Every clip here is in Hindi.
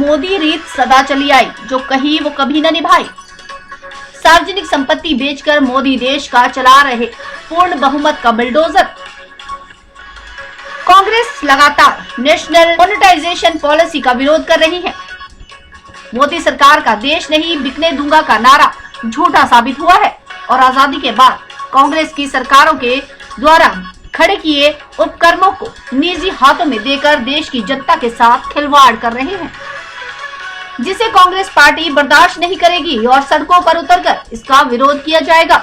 मोदी रीत सदा चली आई, जो कही वो कभी न निभाई। सार्वजनिक संपत्ति बेचकर मोदी देश का चला रहे पूर्ण बहुमत का बुलडोजर। कांग्रेस लगातार नेशनल मोनेटाइजेशन पॉलिसी का विरोध कर रही है। मोदी सरकार का देश नहीं बिकने दूंगा का नारा झूठा साबित हुआ है और आजादी के बाद कांग्रेस की सरकारों के द्वारा खड़े किए उपक्रमों को निजी हाथों में देकर देश की जनता के साथ खिलवाड़ कर रहे हैं, जिसे कांग्रेस पार्टी बर्दाश्त नहीं करेगी और सड़कों पर उतरकर इसका विरोध किया जाएगा।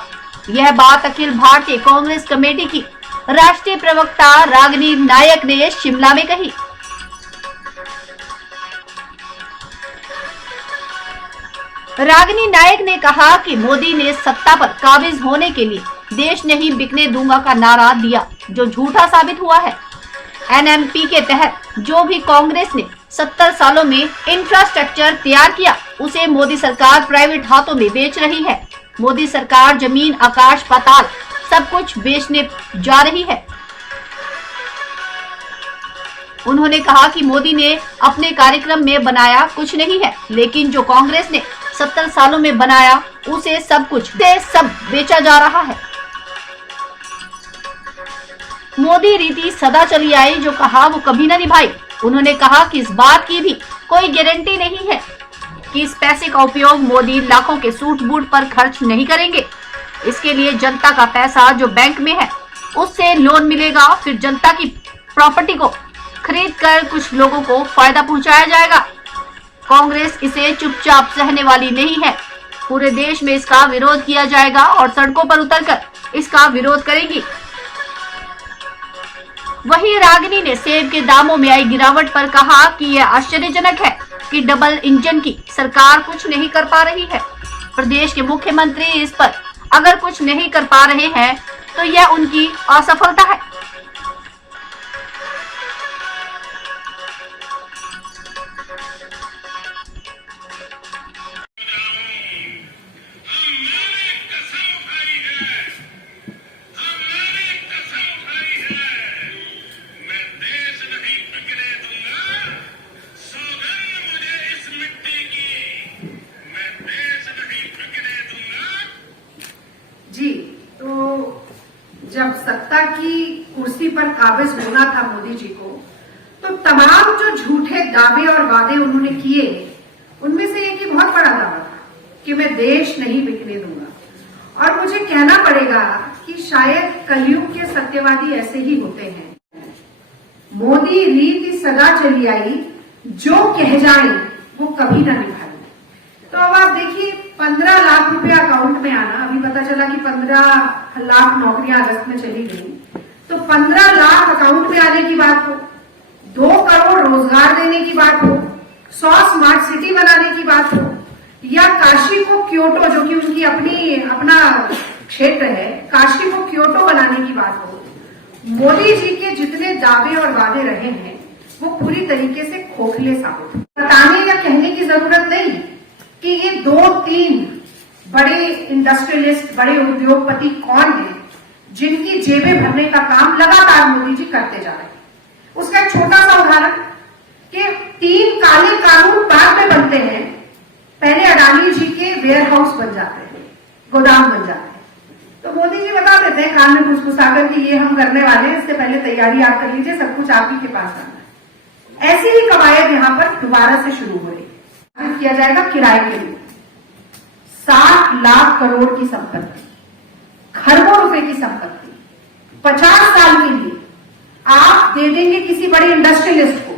यह बात अखिल भारतीय कांग्रेस कमेटी की राष्ट्रीय प्रवक्ता रागिनी नायक ने शिमला में कही। रागिनी नायक ने कहा कि मोदी ने सत्ता पर काबिज होने के लिए देश नहीं बिकने दूंगा का नारा दिया, जो झूठा साबित हुआ है। एनएमपी के तहत जो भी कांग्रेस ने 70 सालों में इंफ्रास्ट्रक्चर तैयार किया, उसे मोदी सरकार प्राइवेट हाथों में बेच रही है। मोदी सरकार जमीन आकाश पाताल सब कुछ बेचने जा रही है। उन्होंने कहा कि मोदी ने अपने कार्यक्रम में बनाया कुछ नहीं है, लेकिन जो कांग्रेस ने 70 सालों में बनाया उसे सब कुछ से सब बेचा जा रहा है। मोदी रीति सदा चली आई, जो कहा वो कभी न निभाई। उन्होंने कहा कि इस बात की भी कोई गारंटी नहीं है कि इस पैसे का उपयोग मोदी लाखों के सूट बूट पर खर्च नहीं करेंगे। इसके लिए जनता का पैसा जो बैंक में है उससे लोन मिलेगा, फिर जनता की प्रॉपर्टी को खरीद कर कुछ लोगों को फायदा पहुंचाया जाएगा। कांग्रेस इसे चुपचाप सहने वाली नहीं है। पूरे देश में इसका विरोध किया जाएगा और सड़कों पर उतरकर इसका विरोध करेगी। वहीं रागिनी ने सेब के दामों में आई गिरावट पर कहा कि यह आश्चर्यजनक है कि डबल इंजन की सरकार कुछ नहीं कर पा रही है। प्रदेश के मुख्यमंत्री इस पर अगर कुछ नहीं कर पा रहे हैं तो यह उनकी असफलता है। जी, तो जब सत्ता की कुर्सी पर काबिज होना था मोदी जी को, तो तमाम जो झूठे दावे और वादे उन्होंने किए, उनमें से एक ही बहुत बड़ा दावा था कि मैं देश नहीं बिकने दूंगा। और मुझे कहना पड़ेगा कि शायद कलयुग के सत्यवादी ऐसे ही होते हैं। मोदी रीति सदा चली आई, जो कह जाए वो कभी ना निभाए। तो अब आप देखिए, 15 लाख रुपए अकाउंट में आना, अभी पता चला कि 15 लाख नौकरियां अगस्त में चली गई, तो 15 लाख अकाउंट में आने की बात हो, 2 करोड़ रोजगार देने की बात हो, 100 स्मार्ट सिटी बनाने की बात हो, या काशी को क्योटो, जो कि उनकी अपना क्षेत्र है, काशी को क्योटो बनाने की बात हो, मोदी जी के जितने दावे और वादे रहे हैं वो पूरी तरीके से खोखले साबित। बताने या कहने की जरूरत नहीं कि ये 2-3 बड़े इंडस्ट्रियलिस्ट, बड़े उद्योगपति कौन हैं जिनकी जेबें भरने का काम लगातार मोदी जी करते जा रहे हैं। उसका एक छोटा सा उदाहरण कि 3 काले कानून बाद में बनते हैं। पहले अडानी जी के वेयर हाउस बन जाते हैं, गोदाम बन जाते हैं, तो मोदी जी बता देते हैं कान में फुसफुसाकर कि ये हम करने वाले हैं, इससे पहले तैयारी आप कर लीजिए, सब कुछ आप ही के पास आना है। ऐसी ही कवायद यहाँ पर दोबारा से शुरू हो रही है। किया जाएगा किराए के लिए 60 लाख करोड़ की संपत्ति, खरबों रुपए की संपत्ति 50 साल के लिए आप दे देंगे किसी बड़े इंडस्ट्रियलिस्ट को,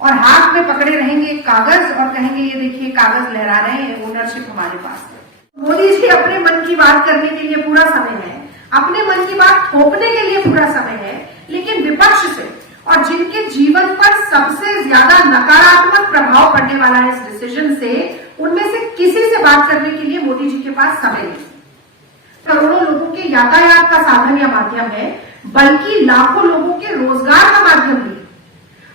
और हाथ में पकड़े रहेंगे एक कागज और कहेंगे ये देखिए कागज लहरा रहे हैं, ओनरशिप हमारे पास है। मोदी जी अपने मन की बात करने के लिए पूरा समय है, अपने मन की बात थोपने के लिए पूरा समय है, लेकिन विपक्ष से और जिनके जीवन पर सबसे ज्यादा नकारात्मक प्रभाव पड़ने वाला है इस डिसीजन से, उनमें से किसी से बात करने के लिए मोदी जी के पास समय नहीं। करोड़ों लोगों के यातायात का साधन या माध्यम है, बल्कि लाखों लोगों के रोजगार का माध्यम भी।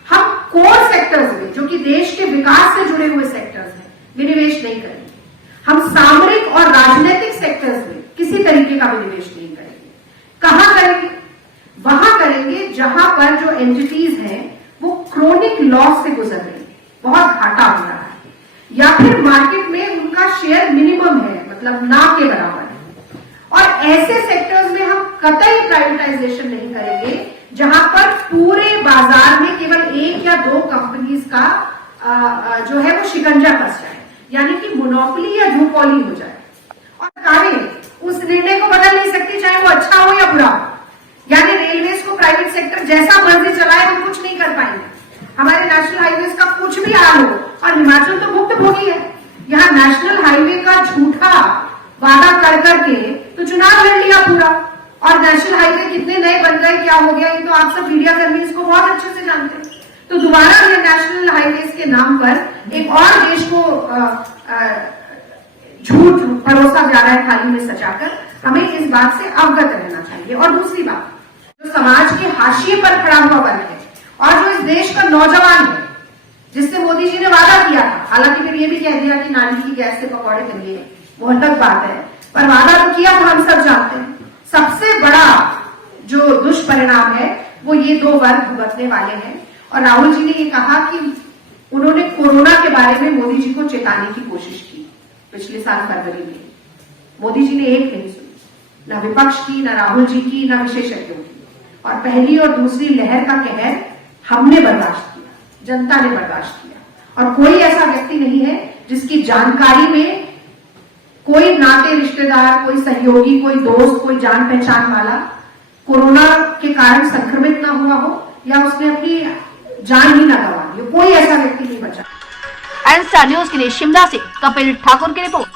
हम कोर सेक्टर्स में, जो कि देश के विकास से जुड़े हुए सेक्टर्स हैं, विनिवेश नहीं करेंगे। हम सामरिक और राजनीतिक सेक्टर्स में किसी तरीके का विनिवेश नहीं करेंगे। कहां करेंगे? वहां करेंगे जहां पर जो एंटिटीज हैं वो क्रोनिक लॉस से गुजर रही है, बहुत घाटा हो रहा है, या फिर मार्केट में उनका शेयर मिनिमम है, मतलब ना के बराबर है। और ऐसे सेक्टर्स में हम कतई प्राइवेटाइजेशन नहीं करेंगे जहां पर पूरे बाजार में केवल एक या दो कंपनीज का जो है वो शिकंजा फंस जाए, यानी कि मोनोपोली या ड्यूपॉली हो जाए। और सरकारें उस निर्णय को बदल नहीं सकती, चाहे वो अच्छा हो या बुरा हो। यानी रेलवेज को प्राइवेट सेक्टर जैसा मर्जी चलाए, हम कुछ नहीं कर पाएंगे। हमारे नेशनल हाईवेज का कुछ भी हाल हो, और हिमाचल तो भुक्त भोगी है, यहाँ नेशनल हाईवे का झूठा वादा कर करके तो चुनाव लड़ लिया पूरा, और नेशनल हाईवे कितने नए बन गए, क्या हो गया, ये तो आप सब मीडिया कर्मी इसको बहुत अच्छे से जानते हैं। तो दोबारा ये नेशनल हाईवेज के नाम पर एक और देश को झूठ परोसा जा रहा है थाली में सजाकर। हमें इस बात से अवगत रहना चाहिए। और दूसरी बात, जो समाज के हाशिए पर खड़ा हुआ वर्ग है और जो इस देश का नौजवान है, जिससे मोदी जी ने वादा किया था, हालांकि फिर ये भी कह दिया कि नानी की गैस से पकौड़े करिए, वो अलग बात है, पर वादा तो किया था, हम सब जानते हैं। सबसे बड़ा जो दुष्परिणाम है वो ये दो वर्ग भुगतने वाले हैं। और राहुल जी ने ये कहा कि उन्होंने कोरोना के बारे में मोदी जी को चेताने की कोशिश की पिछले साल फरवरी में। मोदी जी ने एक नहीं सुनी, न विपक्ष की, न राहुल जी की, न विशेषज्ञों की। और पहली और दूसरी लहर का कहर हमने बर्दाश्त किया, जनता ने बर्दाश्त किया। और कोई ऐसा व्यक्ति नहीं है जिसकी जानकारी में कोई नाते रिश्तेदार, कोई सहयोगी, कोई दोस्त, कोई जान पहचान वाला कोरोना के कारण संक्रमित ना हुआ हो, या उसने अपनी जान ही ना गंवा दी। कोई ऐसा व्यक्ति नहीं बचा। एन स्टार न्यूज के लिए शिमला से कपिल ठाकुर की रिपोर्ट।